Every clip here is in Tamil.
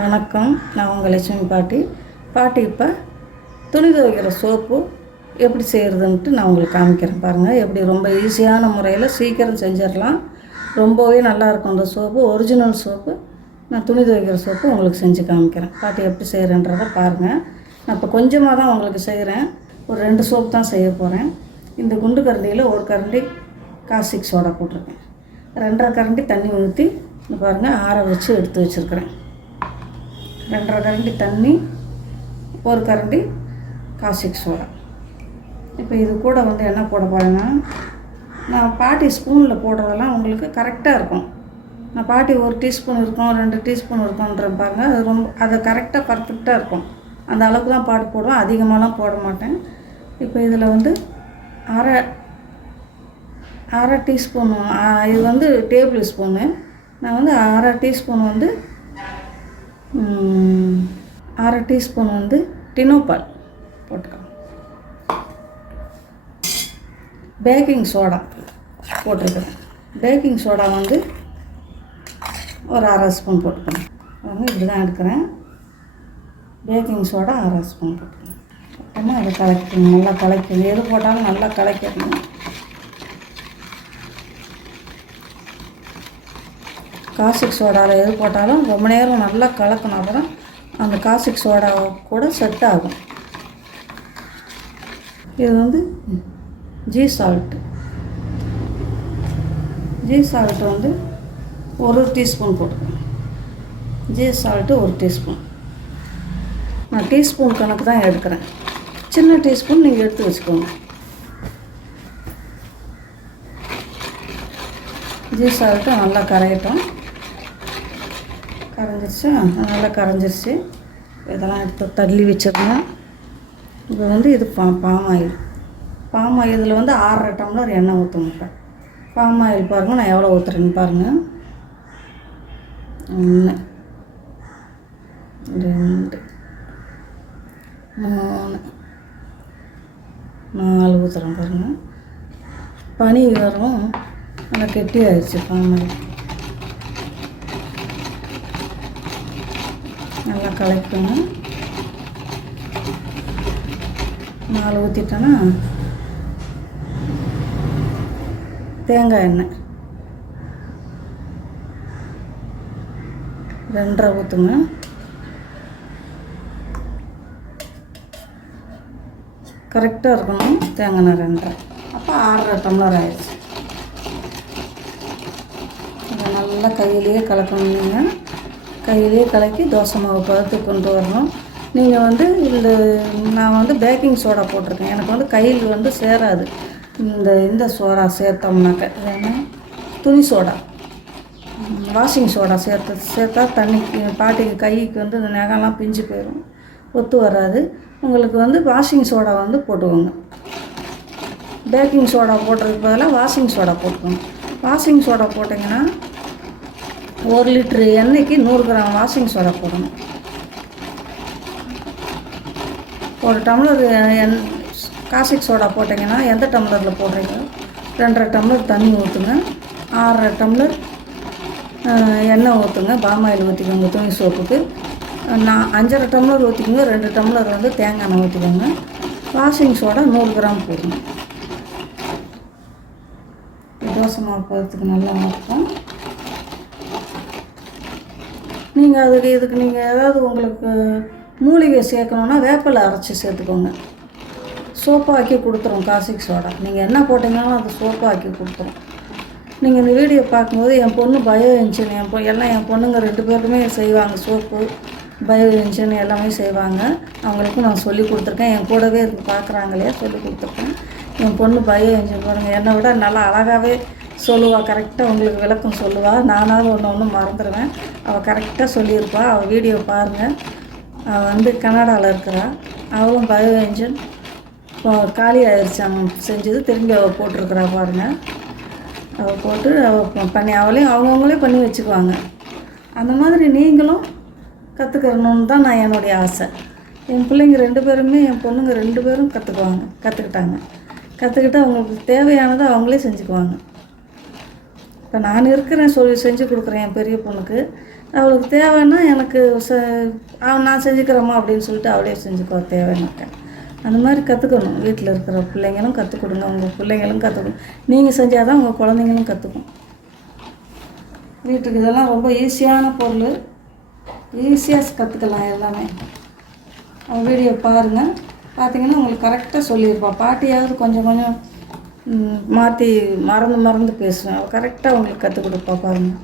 வணக்கம். நான் உங்கள் லட்சுமி பாட்டி. பாட்டி இப்போ துணி துவைக்கிற சோப்பு எப்படி செய்கிறதுன்ட்டு நான் உங்களுக்கு காமிக்கிறேன் பாருங்கள் எப்படி ரொம்ப ஈஸியான முறையில் சீக்கிரம் செஞ்சிடலாம். ரொம்பவே நல்லாயிருக்கும் இந்த சோப்பு. Original soap. நான் துணி துவைக்கிற சோப்பு உங்களுக்கு செஞ்சு காமிக்கிறேன். பாட்டி எப்படி செய்கிறேன்றதை பாருங்கள் நான் இப்போ கொஞ்சமாக தான் உங்களுக்கு செய்கிறேன் ஒரு ரெண்டு சோப்பு தான் செய்ய போகிறேன் இந்த குண்டு கரண்டியில் ஒரு கரண்டி காசிக் சோடா போட்டிருக்கேன். ரெண்டரை கரண்டி தண்ணி ஊற்றி பாருங்கள் ஆற வச்சு எடுத்து வச்சுருக்கிறேன். ரெண்டரை கரண்டி தண்ணி ஒரு கரண்டி காசிக் சோடா. இப்போ இது கூட வந்து என்ன போட போகிறேன்னா நான் பாட்டி ஸ்பூனில் போடுறதெல்லாம் உங்களுக்கு கரெக்டாக இருக்கும். நான் பாட்டி ஒரு டீஸ்பூன் இருக்கும் ரெண்டு டீஸ்பூன் இருக்கும்ன்ற பாருங்க அது ரொம்ப அது கரெக்டாக பர்ஃபெக்டாக இருக்கும். அந்த அளவுக்கு தான் பாட்டு போடுவேன் அதிகமாகலாம் போட மாட்டேன். இப்போ இதில் வந்து அரை அரை டீஸ்பூன் இது வந்து டேபிள் ஸ்பூனு. நான் வந்து அரை டீஸ்பூன் வந்து அரை டீஸ்பூன் வந்து டினோபால் போட்டுக்கலாம் பேக்கிங் சோடா போட்டிருக்கிறேன். பேக்கிங் சோடா வந்து ஒரு அரை ஸ்பூன் போட்டுக்கணும் வந்து இப்படி தான் எடுக்கிறேன். பேக்கிங் சோடா அரை ஸ்பூன் போட்டுக்கணும் அப்புறமா அதை கலக்கணும் நல்லா கலக்கணும் எது போட்டாலும் நல்லா கலக்கணும் காசிக் சோடாவில் எது போட்டாலும் ரொம்ப நேரம் நல்லா கலக்கணும் அப்புறம் அந்த காசிக் சோடா கூட செட் ஆகும். இது வந்து ஜீ சால்ட்டு ஜீ சால்ட் வந்து ஒரு டீஸ்பூன் போட்டுக்கணும் ஜீ சால்ட்டு ஒரு டீஸ்பூன் நான் டீஸ்பூன் கணக்கு தான் எடுக்கிறேன். சின்ன டீஸ்பூன் நீங்கள் எடுத்து வச்சுக்கோங்க. ஜீ சால்ட்டு நல்லா கரையட்டும். கரைஞ்சிருச்சா. நல்லா கரைஞ்சிருச்சு. இதெல்லாம் எடுத்து தள்ளி வச்சிடணும் இப்போ வந்து இது பா பாம் ஆயில். பாம் ஆயில் இதில் வந்து ஆறரை டம்ளர் எண்ணெய் ஊற்றணும் இப்போ. பாம் ஆயில் பாருங்கள் நான் எவ்வளோ ஊற்றுறேன்னு பாருங்கள் ஒன்று ரெண்டு மூணு நாலு ஊற்றுறேன் பாருங்கள் பனி வரும். நல்லா கெட்டி ஆயிடுச்சு பாம் ஆயில். நல்லா கலக்கணும். நாலு ஊற்றிட்டோன்னா தேங்காய் எண்ணெய். ரெண்டரை ஊற்றுங்க கரெக்டாக இருக்கணும். தேங்காய் எண்ணெய் ரெண்டரை. அப்போ ஆறரை டம்ளர் ஆயிடுச்சு. நல்லா கையிலேயே கலக்கணும் நீங்கள் கையிலேயே கலக்கி தோசை மாவு பதத்துக்கு கொண்டு வரணும். நீங்கள் வந்து இந்த நான் வந்து பேக்கிங் சோடா போட்டிருக்கேன். எனக்கு வந்து கையில் வந்து சேராது. இந்த இந்த சோடா சேர்த்தோம்னாக்க ஏன்னா துணி சோடா. வாஷிங் சோடா சேர்த்து சேர்த்தா தண்ணிக்கு பாட்டிக்கு கைக்கு வந்து இந்த நகம்லாம் பிஞ்சு போயிடும் ஒத்து வராது. உங்களுக்கு வந்து வாஷிங் சோடா வந்து போட்டுக்கோங்க. பேக்கிங் சோடா போடுறதுக்கு பதிலாக வாஷிங் சோடா போட்டுக்கோங்க. வாஷிங் சோடா போட்டிங்கன்னா ஒரு லிட்ரு எண்ணெய்க்கு நூறு கிராம் வாஷிங் சோடா போடணும். ஒரு டம்ளர் எண் காசிக் சோடா போட்டிங்கன்னா எந்த டம்ளரில் போடுறீங்க? ரெண்டரை டம்ளர் தண்ணி ஊற்றுங்க ஆறரை டம்ளர் எண்ணெய் ஊற்றுங்க பாமாயில் ஊற்றிக்கோங்க துணி சோப்புக்கு. நான் அஞ்சரை டம்ளர் ஊற்றிக்கோங்க ரெண்டு டம்ளர் வந்து தேங்காய் எண்ணெய் ஊற்றிக்கோங்க வாஷிங் சோடா நூறு கிராம் போடுங்க தோசை மாவு போகிறதுக்கு நல்லா இருக்கும். நீங்கள் அதுக்கு இதுக்கு நீங்கள் ஏதாவது உங்களுக்கு மூலிகை சேர்க்கணுன்னா வேப்பிலை அரைச்சி சேர்த்துக்கோங்க. சோப்பாக்கி கொடுத்துரும் காசிக் சோடா. நீங்கள் என்ன போட்டீங்கனாலும் அது சோப்பாக்கி கொடுத்துரும். நீங்கள் இந்த வீடியோ பார்க்கும்போது என் பொண்ணு பயோ இன்ஜின் என் பொ எல்லாம் என் பொண்ணுங்க ரெண்டு பேருமே செய்வாங்க சோப்பு பயோ இன்ஜின் எல்லாமே செய்வாங்க. அவங்களுக்கும் நான் சொல்லி கொடுத்துருக்கேன். என் கூடவே இருந்து பார்க்குறாங்களே சொல்லி கொடுத்துருக்கேன். என் பொண்ணு பயோ இன்ஜின் பாருங்கள் என்னை விட நல்லா அழகாகவே சொல்லுவாள் கரெக்டாக உங்களுக்கு விளக்கம் சொல்லுவாள் நானாவது ஒன்று ஒன்று மறந்துடுவேன் அவள் கரெக்டாக சொல்லியிருப்பா. அவள் வீடியோ பாருங்கள் அவள் வந்து கனடாவில் இருக்கிறாள் அவளும் பயோ இன்ஜின் இப்போ காலி ஆயிடுச்சாங்க அவன் செஞ்சது திரும்பி அவள் போட்டிருக்கிறா பாருங்கள் அவள் போட்டு அவள் பண்ணி அவளையும் அவங்கவுங்களே பண்ணி வச்சுக்குவாங்க. அந்த மாதிரி நீங்களும் கற்றுக்கணுன்னு தான் நான் என்னுடைய ஆசை. என் பிள்ளைங்க ரெண்டு பேருமே என் பொண்ணுங்க ரெண்டு பேரும் கற்றுக்குவாங்க கற்றுக்கிட்டாங்க கற்றுக்கிட்டு அவங்களுக்கு தேவையானதை அவங்களே செஞ்சுக்குவாங்க. இப்போ நான் இருக்கிறேன் சொல்லி செஞ்சு கொடுக்குறேன் என் பெரிய பொண்ணுக்கு. அவளுக்கு தேவைன்னா எனக்கு ச நான் செஞ்சுக்கிறேம்மா அப்படின்னு சொல்லிட்டு அவளே செஞ்சுக்குவா தேவைன்னாக்க அந்த மாதிரி கற்றுக்கணும் வீட்டில் இருக்கிற பிள்ளைங்களும் கற்றுக் கொடுங்க உங்கள் பிள்ளைங்களும் கற்றுக்கணும் நீங்கள் செஞ்சால் தான் உங்கள் குழந்தைங்களும் கற்றுக்கும் வீட்டுக்கு இதெல்லாம் ரொம்ப ஈஸியான பொருள். ஈஸியாக கற்றுக்கலாம் எல்லாமே. அவன் வீடியோ பாருங்கள் பார்த்தீங்கன்னா உங்களுக்கு கரெக்டாக சொல்லியிருப்பா. பாட்டியாவது கொஞ்சம் கொஞ்சம் மாற்றி மறந்து மறந்து பேசுவேன். அவள் கரெக்டாக உங்களுக்கு கற்றுக் கொடுப்பா பாருங்கள்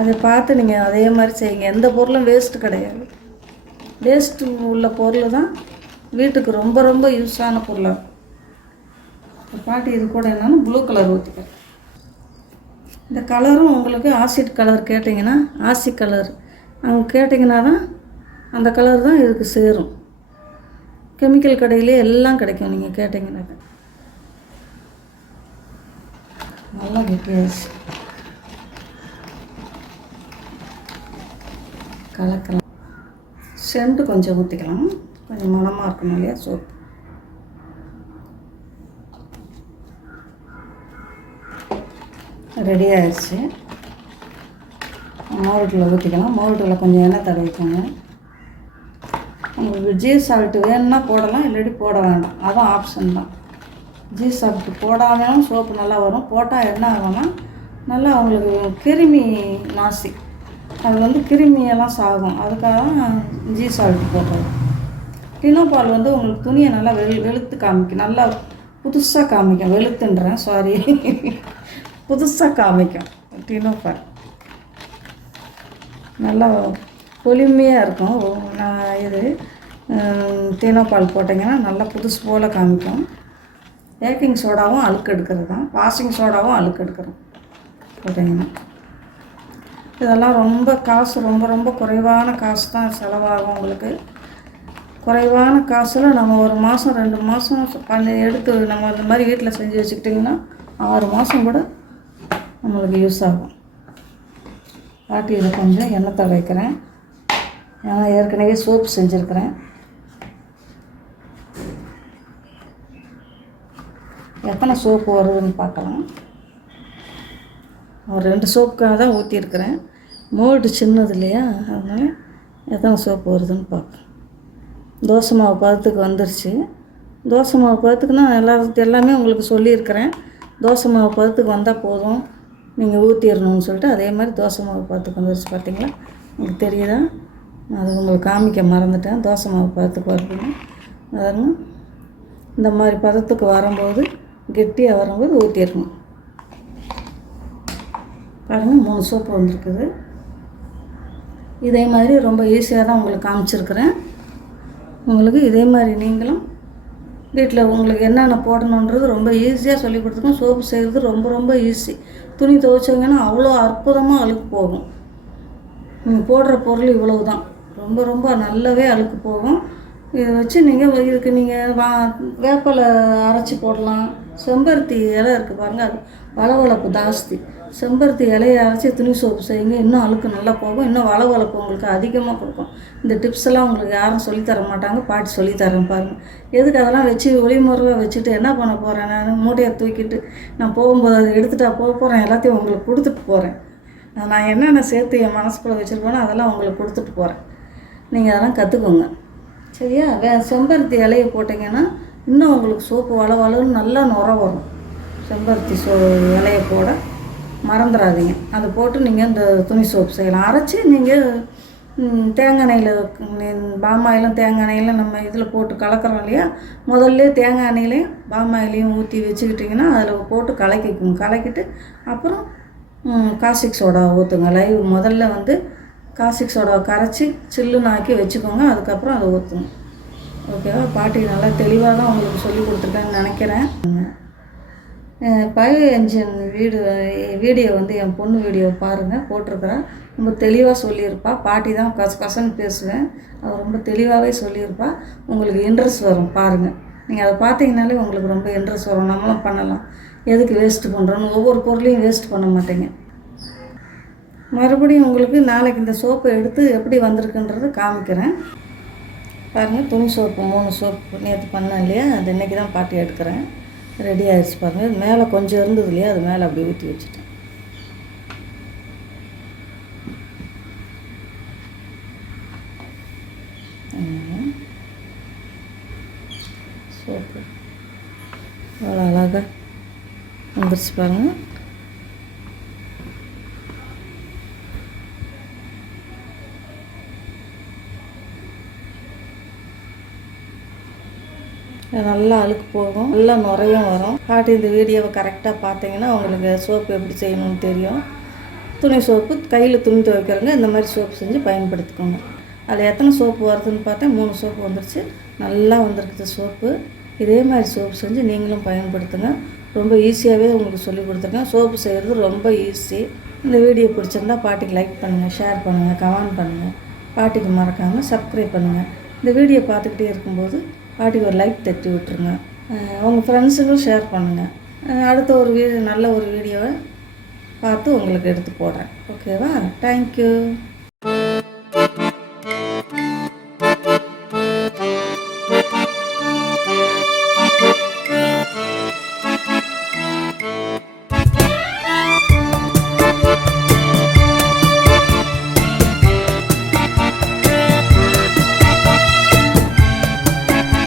அதை பார்த்து நீங்கள் அதே மாதிரி செய்யுங்க. எந்த பொருளும் வேஸ்ட்டு கிடையாது. வேஸ்ட்டு உள்ள பொருள் தான் வீட்டுக்கு ரொம்ப ரொம்ப யூஸான பொருளாக இருக்கும். பாட்டி இது கூட என்னென்னா ப்ளூ கலர் ஊற்றிக்கிறேன் இந்த கலரும் உங்களுக்கு ஆசிட் கலர் கேட்டிங்கன்னா ஆசி கலர் அவங்க கேட்டிங்கன்னா தான் அந்த கலர் தான் இதுக்கு சேரும். கெமிக்கல் கடையிலே எல்லாம் கிடைக்கும் நீங்கள் கேட்டிங்கன்னாக்க. நல்லா கெட்டியாச்சு கலக்கலாம். செண்டு கொஞ்சம் ஊற்றிக்கலாம் கொஞ்சம் மனமாக இருக்கணும் இல்லையா? சோப்பு ரெடி ஆயிடுச்சு. மோல்டில் ஊற்றிக்கலாம் மோல்டில் கொஞ்சம் எண்ணெய் தடவிக்கோங்க. உங்களுக்கு ஜீ சால்ட்டு வேணும்னா போடலாம் இல்லாட்டி போட வேண்டாம். அதுவும் ஆப்ஷன் தான். ஜீ சாப்பிட்டு போடாமலும் சோப்பு நல்லா வரும். போட்டால் என்ன ஆகும்னா நல்லா அவங்களுக்கு கிருமி நாசி. அது வந்து கிருமியெல்லாம் சாகும். அதுக்காக தான் ஜீ சால்ட் போடுறது டினோ பால் வந்து உங்களுக்கு துணியை நல்லா வெளு வெளுத்து காமிக்கும். நல்லா புதுசாக காமிக்கும். வெளுத்துன்றேன் சாரி புதுசாக காமிக்கும் டினோ பால் நல்லா பொலிமையாக இருக்கும். நான் இது ஹம், தேனோப்பால் போட்டிங்கன்னா நல்லா புதுசு போல் காமிக்கும். பேக்கிங் சோடாவும் அழுக்கு எடுக்கிறது தான் வாஷிங் சோடாவும் அழுக்கு எடுக்கிறோம் போட்டிங்கன்னா. இதெல்லாம் ரொம்ப காசு ரொம்ப ரொம்ப குறைவான காசு தான் செலவாகும் உங்களுக்கு. குறைவான காசில் நம்ம ஒரு மாதம் ரெண்டு மாதம் பண்ணி எடுத்து நம்ம இந்த மாதிரி வீட்டில் செஞ்சு வச்சுக்கிட்டிங்கன்னா ஆறு மாதம் கூட நம்மளுக்கு யூஸ் ஆகும். பாட்டி இதை கொஞ்சம் எண்ணெய் தலைக்கிறேன் ஏன்னா ஏற்கனவே சோப்பு செஞ்சுருக்கிறேன். எத்தனை சோப்பு வருதுன்னு பார்க்கலாம். ஒரு ரெண்டு சோப்புக்காக தான் ஊற்றிருக்கிறேன் மோல்டு சின்னது இல்லையா? அதனால் எத்தனை சோப்பு வருதுன்னு பார்க்கலாம். தோசை மாவு பதத்துக்கு வந்துருச்சு. தோசை மாவு பதத்துக்குன்னா எல்லா எல்லாமே உங்களுக்கு சொல்லியிருக்கிறேன். தோசை மாவு பதத்துக்கு வந்தால் போதும். நீங்கள் ஊற்றிடணும்னு சொல்லிட்டு அதே மாதிரி தோசை மாவு பதத்துக்கு வந்துருச்சு பார்த்தீங்களா? உங்களுக்கு தெரியுதா? அது உங்களுக்கு காமிக்க மறந்துட்டேன். தோசை மாவு பதத்துக்கு வருதுன்னு. அதாங்க இந்த மாதிரி பதத்துக்கு வரும்போது கெட்டியாக வரும்போது ஊற்றிடணும் பாருங்கள் மூணு சோப்பு வந்துருக்குது. இதே மாதிரி ரொம்ப ஈஸியாக தான் உங்களுக்கு காமிச்சிருக்கிறேன். உங்களுக்கு இதே மாதிரி நீங்களும் வீட்டில் உங்களுக்கு என்னென்ன போடணுன்றது ரொம்ப ஈஸியாக சொல்லி கொடுத்துருக்கோம் சோப்பு செய்கிறது ரொம்ப ரொம்ப ஈஸி துணி துவைச்சவங்கன்னா அவ்வளோ அற்புதமாக அழுக்கு போகும். நீங்கள் போடுற பொருள் இவ்வளவு தான் ரொம்ப ரொம்ப நல்லாவே அழுக்கு போகும். இதை வச்சு நீங்கள் இதுக்கு நீங்கள் வா வேப்பலை அரைச்சி போடலாம். செம்பருத்தி இலை இருக்குது பாருங்கள் அது வளவளப்பு ஜாஸ்தி. செம்பருத்தி இலையை அரைச்சி துணி சோப்பு செய்யுங்க. இன்னும் அழுக்கு நல்லா போகும் இன்னும் வளவளப்பு உங்களுக்கு அதிகமாக கொடுக்கும். இந்த டிப்ஸ் எல்லாம் உங்களுக்கு யாரும் சொல்லித் தர மாட்டாங்க. பாட்டி சொல்லித் தரேன் பாருங்கள் எதுக்கு அதெல்லாம் வச்சு ஒளிமுறையாக வச்சுட்டு என்ன பண்ண போகிறேன் நான்? மூட்டையை தூக்கிட்டு நான் போகும்போது அதை எடுத்துகிட்டா போக போகிறேன் எல்லாத்தையும் உங்களுக்கு கொடுத்துட்டு போகிறேன் நான் என்னென்ன சேர்த்து என் மனசுக்குள்ளே வச்சுருக்கேனோ அதெல்லாம் உங்களுக்கு கொடுத்துட்டு போகிறேன் நீங்கள் அதெல்லாம் கற்றுக்கோங்க சரியா? வே செம்பருத்தி இலையை போட்டிங்கன்னா இன்னும் உங்களுக்கு சோப்பு வளவளன்னு நல்லா நுர வரும். செம்பருத்தி சோ இலையை போட மறந்துடாதீங்க அதை போட்டு நீங்கள் இந்த துணி சோப்பு செய்யலாம். அரைச்சி நீங்கள் தேங்காய் எண்ணெயில் பாமாயிலும் தேங்காய் எண்ணெயிலும் நம்ம இதில் போட்டு கலக்கிறோம் இல்லையா? முதல்ல தேங்காய் எண்ணெயிலையும் பாமாயிலையும் ஊற்றி வச்சுக்கிட்டிங்கன்னா அதில் போட்டு கலக்கிக்கும் கலக்கிட்டு அப்புறம் காஸ்டிக் காசிக் சோடா ஊற்றுங்க லைவ் முதல்ல வந்து காசிக் சோடாவை கரைச்சி சில்லுன்னு ஆக்கி வச்சுக்கோங்க. அதுக்கப்புறம் அதை ஊற்றுங்க ஓகேவா பாட்டி நல்லா தெளிவாக தான் உங்களுக்கு சொல்லி கொடுத்துருக்கேன்னு நினைக்கிறேன். பயோ என்ஜின் வீடு வீடியோ வந்து என் பொண்ணு வீடியோ பாருங்கள் போட்டிருக்கிறேன் ரொம்ப தெளிவாக சொல்லியிருப்பா. பாட்டி தான் கச கசன்னு பேசுவேன். அவள் ரொம்ப தெளிவாகவே சொல்லியிருப்பா. உங்களுக்கு இன்ட்ரெஸ்ட் வரும் பாருங்கள் நீங்கள் அதை பார்த்தீங்கனாலே உங்களுக்கு ரொம்ப இன்ட்ரெஸ்ட் வரும். நம்மளும் பண்ணலாம். எதுக்கு வேஸ்ட்டு பண்ணுறோன்னு ஒவ்வொரு பொருளையும் வேஸ்ட் பண்ண மாட்டேங்க. மறுபடியும் உங்களுக்கு நாளைக்கு இந்த சோப்பை எடுத்து எப்படி வந்திருக்குன்றதை காமிக்கிறேன். பாருங்கள் துணி சோப்பு மூணு சோப்பு நேற்று பண்ணேன் இல்லையா? அது இன்றைக்கி தான் பாட்டி எடுக்கிறேன். ரெடி ஆகிடுச்சு பாருங்கள் இது மேலே கொஞ்சம் இருந்தது இல்லையா? அது மேலே அப்படி ஊற்றி வச்சுட்டேன். சோப்பு. அவ்வளோ அழகாக வந்துருச்சு பாருங்கள் நல்லா அழுக்கு போகும். நல்லா நுறையும் வரும். பாட்டி இந்த வீடியோவை கரெக்டாக பார்த்தீங்கன்னா உங்களுக்கு சோப்பு எப்படி செய்யணும்னு தெரியும். துணி சோப்பு கையில் துணி துவைக்கிறவங்க இந்த மாதிரி சோப்பு செஞ்சு பயன்படுத்திக்கோங்க. அதில் எத்தனை சோப்பு வருதுன்னு பார்த்தா மூணு சோப்பு வந்துருச்சு. நல்லா வந்திருக்குது சோப்பு. இதே மாதிரி சோப்பு செஞ்சு நீங்களும் பயன்படுத்துங்க. ரொம்ப ஈஸியாகவே உங்களுக்கு சொல்லி கொடுத்துருக்கேன். சோப்பு செய்கிறது ரொம்ப ஈஸி. இந்த வீடியோ பிடிச்சிருந்தா பாட்டிக்கு லைக் பண்ணுங்கள் ஷேர் பண்ணுங்கள் கமெண்ட் பண்ணுங்கள் பாட்டிக்கு மறக்காமல் சப்ஸ்கிரைப் பண்ணுங்கள் இந்த வீடியோ பார்த்துக்கிட்டே இருக்கும்போது பாட்டிக்கு ஒரு லைக் தட்டி விட்டுருங்க. உங்கள் ஃப்ரெண்ட்ஸுக்கும் ஷேர் பண்ணுங்கள் அடுத்த ஒரு வீடியோ நல்ல ஒரு வீடியோவை பார்த்து உங்களுக்கு எடுத்து போடுறேன். ஓகேவா தேங்க்யூ